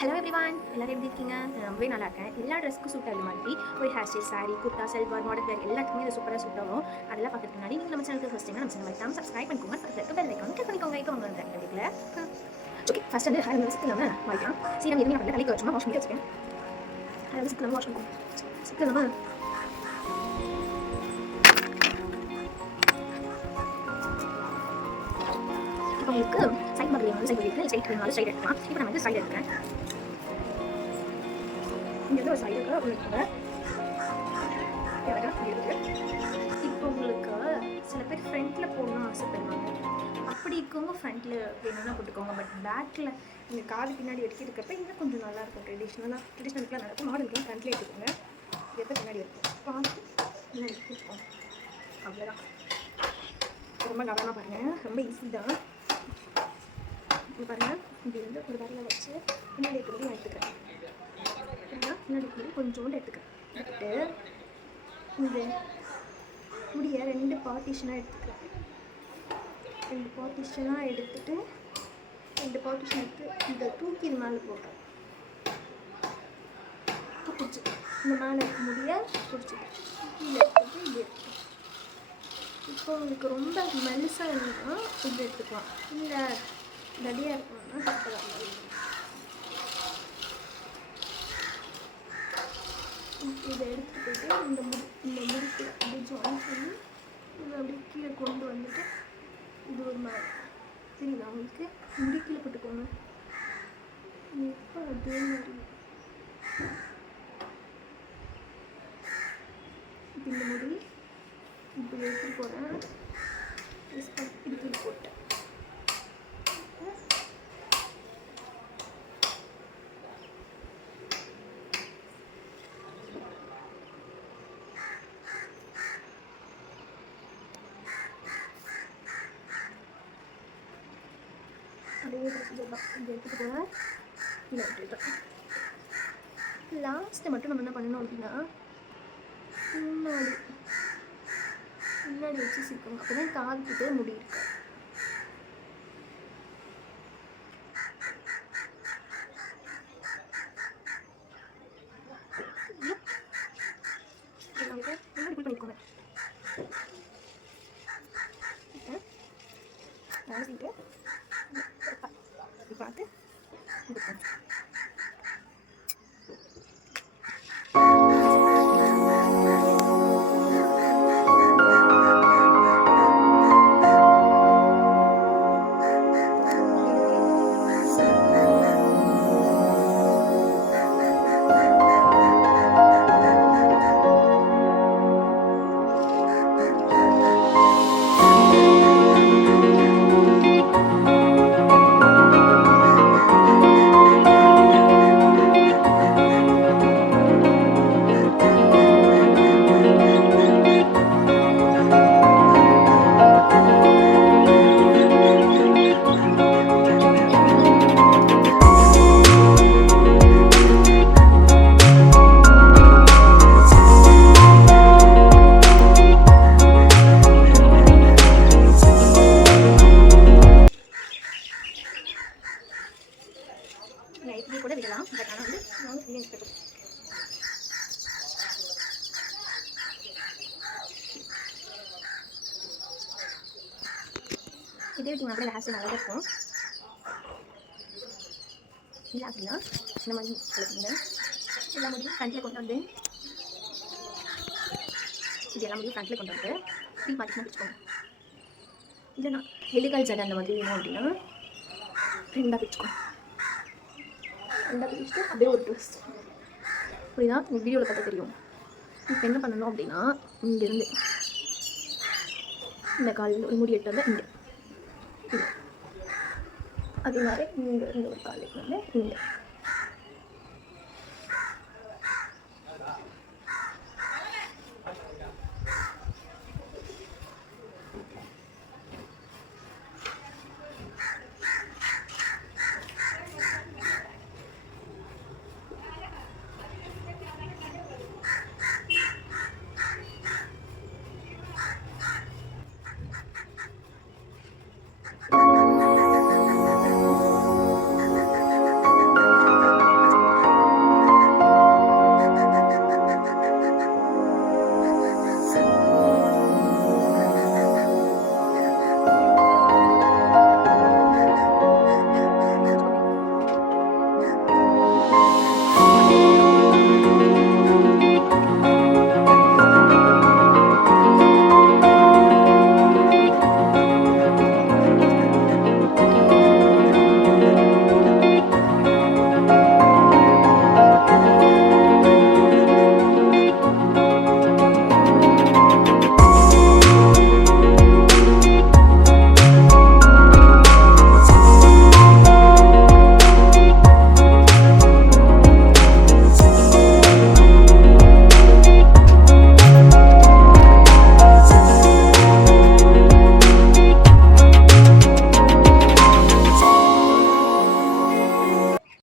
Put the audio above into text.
Hello everyone, எல்லாரும் எப்படி இருக்கீங்க? நான் ரொம்பவே நல்லா இருக்கேன். எல்லா ட்ரெஸ்க்கும் சூட் ஆகிற மாதிரி ஒரு hair style, sari, kurta, salwar, model wear எல்லாத்துக்குமே இது சூப்பராக சூட் ஆகும். அதெல்லாம் பார்க்கறதுக்கு முன்னாடி நீங்கள் நம்ம சேனலுக்கு ஃபஸ்ட் டைம் நம்ம சேனல் மறக்காம சப்ஸ்கிரைப் பண்ணிக்கோங்க. பக்கத்தில் இருக்க பெல் ஐக்கான் கிளிக் பண்ணிக்கோங்க. இப்போ உங்க வீட்டில் ஓகே, ஃபஸ்ட் வந்து ஹேர் விசிட் இல்லாமல் வாங்கிக்கலாம். சீரம் எதுவுமே பண்ணல, தலைக்கு வச்சுமா வாஷ் பண்ணி வச்சுக்கேன். ஹேர் விசிட் இல்லாமல் வாஷ் பண்ணுவோம். சிக் இல்லாமல் இப்போ உங்களுக்கு சைட் பக்கத்தில் வந்து சைட் இருக்குது, சைட் வேணுனாலும் சைட் எடுக்கலாம். இப்போ நான் வந்து சைட் எடுக்கிறேன். இங்கே வந்து ஒரு சைடு இருக்குது, உங்களுக்கு இப்போ உங்களுக்கு சில பேர் ஃப்ரண்ட்டில் போடணும்னு ஆசைப்படுவாங்க. அப்படி இருக்கவங்க ஃப்ரண்ட்டில் வேணும்னா போட்டுக்கோங்க. பட் பேக்கில் நீங்கள் காது பின்னாடி எடுக்கிறப்ப இன்னும் கொஞ்சம் நல்லாயிருக்கும். ட்ரெடிஷ்னலுக்குலாம் நடக்கும். மாடலுக்குலாம் ஃப்ரண்ட்லேயே எடுத்துக்கோங்க. எப்போ பின்னாடி இருக்கும் பார்த்து பின்னாடி எடுத்துக்கோங்க. அவ்வளோதான். ரொம்ப கவனமாக பாருங்கள், ரொம்ப ஈஸி தான். இப்போ பாருங்கள், இப்படி வந்து ஒரு வரல வச்சு பின்னாடி இருக்கிறது நான் எடுத்துக்கிறேன். பின்னாடி இருக்கிறது கொஞ்சோண்டு எடுத்துட்டு இந்த முடியை 2 பார்ட்டிஷனாக எடுத்துக்கிறேன். 2 பார்ட்டிஷனாக எடுத்துட்டு 2 பார்ட்டிஷன் எடுத்து இதை தூக்கி இது மேலே போடுறேன். பிடிச்சிட்டேன். இந்த மேலே முடியை பிடிச்சிட்டேன். கீழே எடுத்துட்டு இப்படி எடுத்துட்டேன். இப்போ உங்களுக்கு ரொம்ப மெலிசாக இருந்ததுன்னா இப்படி எடுத்துக்கலாம். இல்லை தடியாக இருக்கணும்னா கரெக்டாக இதை எடுத்துகிட்டு போய்ட்டு இந்த முடிக்கு அப்படியே ஜாயின் பண்ணி இதை அப்படியே கீழே கொண்டு வந்துட்டு இது ஒரு மாதிரி சரிங்களா? உங்களுக்கு முடி கீழே போட்டுக்கோங்க. இப்போ அதே மாதிரி இப்போ இந்த முடி இப்படி எடுத்துகிட்டு போகிறேன். இது கீழே போட்டேன். அதே ப்ரொசீஜர் தான். இப்படி எடுத்துகிட்டு போகிறேன். இல்லை எடுத்துக்கிட்டேன். லாஸ்ட்டு மட்டும் நம்ம என்ன பண்ணணும் அப்படின்னா முன்னாடி வச்சு சிக்கணும். அப்போ தான் காதுக்கிட்டே முடி இருக்கு. முன்னாடி பண்ணிக்கோங்க. பார்த்து இப்படி கூட விடலாம். பட் ஆனால் வந்து நாங்கள் ஃப்ரீயாக இஷ்டப்படும். இதே விட்டிங்கன்னா கூட ஹேர் ஸ்டைல் நல்லா இருக்கும். இல்லை அப்படின்னா இந்த மாதிரி வளர்க்குங்க. எல்லா முடியும் ஃப்ரண்ட்டில் கொண்டு வந்து இது எல்லா முடியும் ஃப்ரண்ட்டில் கொண்டு வந்து 3 பார்ட்டிஷனாக பிடிச்சிக்கோங்க. இல்லைன்னா ஹெலிகால் ஜடை அந்த மாதிரி வேணும் அப்படின்னா 2ஆக பிடிச்சிக்கோங்க. 2ஆக பிடிச்சிட்டு அப்படியே ஒரு ட்ரெஸ் புரியுதா? உங்கள் வீடியோவில் பார்த்தா தெரியும். இப்போ என்ன பண்ணணும் அப்படின்னா இங்கேருந்து இந்த காலில் ஒரு முடி எட்டு வந்து இங்கே அதே மாதிரி இங்கே ஒரு காலுக்கு வந்து இங்கே